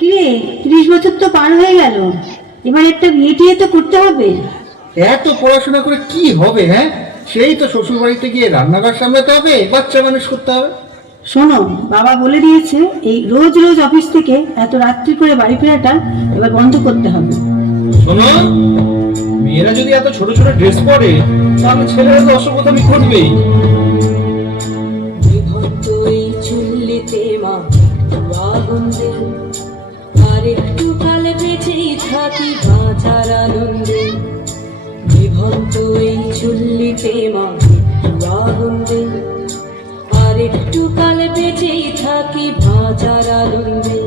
কিরে, 30 বছর তো পার হয়ে গেল, এবার একটা বিয়ে টিয়ে তো করতে হবে। এত পড়াশোনা করে কি হবে? হ্যাঁ, সেই তো শ্বশুর বাড়িতে গিয়ে রান্নাঘর সামলাতে হবে, বাচ্চা মানুষ করতে হবে। শোনো, বাবা বলে দিয়েছে এই রোজ রোজ অফিস থেকে এত রাত্রি করে বাড়ি ফেরাটা এবার বন্ধ করতে হবে। শোনো, মেয়েরা যদি এত ছোট ছোট ড্রেস পরে তাহলে ছেলেরা তো অসভ্যতামি করবেই। আর একটু কাল বেঁচেই থাকি বাঁচার আনন্দে, বিভক্ত এই চুল্লিতে মাকে আগুন্দে। আর একটু কাল বেঁচেই থাকি বাঁচার আনন্দে,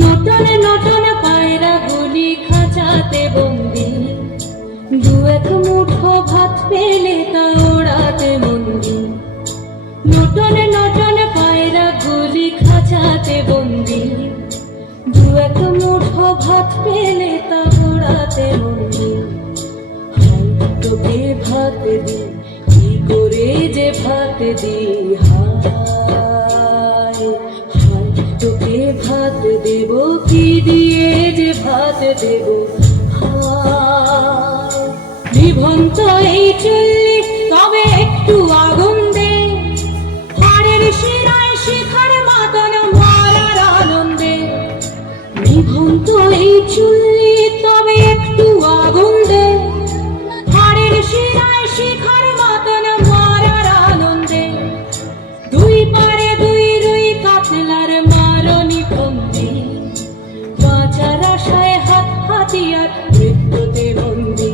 নটনে নটনে পায়রা গুলি খাঁচাতে বন্দি, দু এক মুঠো ভাত পেলে তা ওড়াতে মন্দি। নটনে নটনে পায়রা গুলি খাঁচাতে বন্দি, দু এক মুঠো ভাত পেলে তা ওড়াতে মন্দি। হাই তোকে ভাত দি, কি করে যে ভাত দি, হায় হায় তোকে ভাত দেব, কি দিয়ে যে ভাত দেব, হায়। নিভন্ত এই চুল্লি তবে একটু আগুন দে, হাড়ের শিরায় শিখার মাতন মারার আনন্দে। নিভন্ত এই চুল্লি তবে একটু আগুন দে, হাড়ের শিরায় শিখার মাতন মারার আনন্দে। দুই পারে দুই রুই কাতলার মারনি ফন্দি, বাঁচার আশায় হাত হাতিয়ার মৃত্যুতে বন্দি।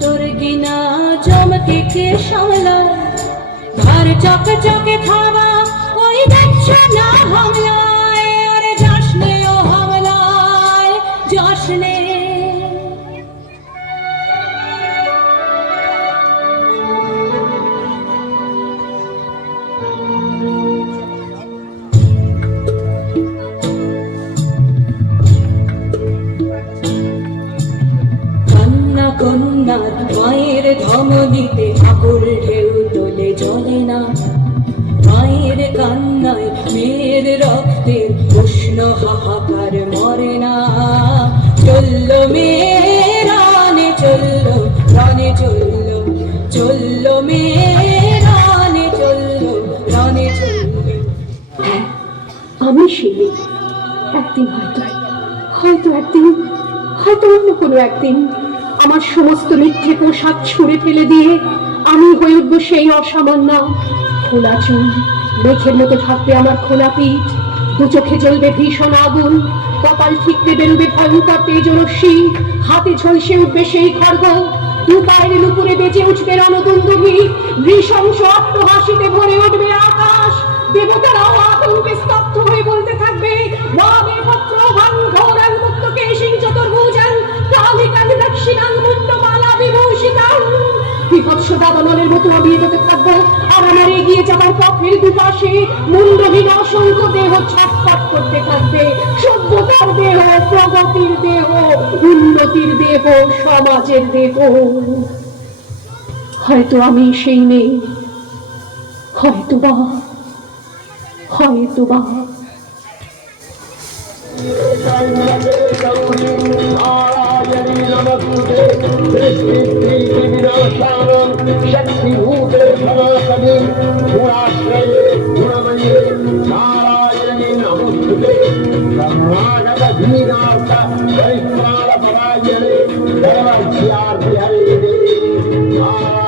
তোর গিনা জমকে কে সামলায়, ঘর চকে চকে খাওয়া ওই দেখছে না হামলায়। আরে জশ্নে ও হামলায় জশ্নে। কন্যা কন্যার মায়ের ধমনীতে আকুল ঢেউ তোলে জলে না, মায়ের কান্নায় মেয়ের রক্তে উষ্ণ হাহাকার মরে না। চলল মেয়ে রানে চলল, রানে চলল, চলল মেয়ে রানে চলল, রানে চলল। আমি শিলি, একদিন হয়তো হয়তো একদিন হয়তো অন্য কোনো একদিন আমার সমস্ত মিথ্যে পোশাক ছুঁড়ে ফেলে দিয়ে আমি হয়ে উঠবো সেই অসামান্য। খোলা চুল, মেঘের মতো থাকবে আমার খোলা পিঠ, দু চোখে জ্বলবে ভীষণ আগুন, কপাল ঠিকতে বেরোবে ভয়ঙ্কর তেজরশ্মি, হাতে ঝলসে উঠবে সেই খড়গ, দু পায়ের উপরে বেজে উঠবে রণদুন্দুভি, নৃশংস অট্টহাসিতে ভরে উঠবে আকাশ। দেবতারাও আতঙ্কে স্তব্ধ হয়ে বলতে থাকবে, বামে পত্র ভাং ঘোরাং মুক্ত কেশিং চতুর্ভুজাং কালিকাং দক্ষিণাং মুন্ডমালা বিভূষিতাং। বিভৎস দাবানলের মতো আমি এগোতে থাকবো, আর আমার এগিয়ে যাবার পথের দুপাশে মুন্ডহীন অসংখ্য দেহ ছটফট করতে থাকবে। সভ্যতার দেহ, প্রগতির দেহ, উন্নতির দেহ, সমাজের দেহ। হয়তো আমি সেই নেই, হয়তোবা হয়তোবা। Narayana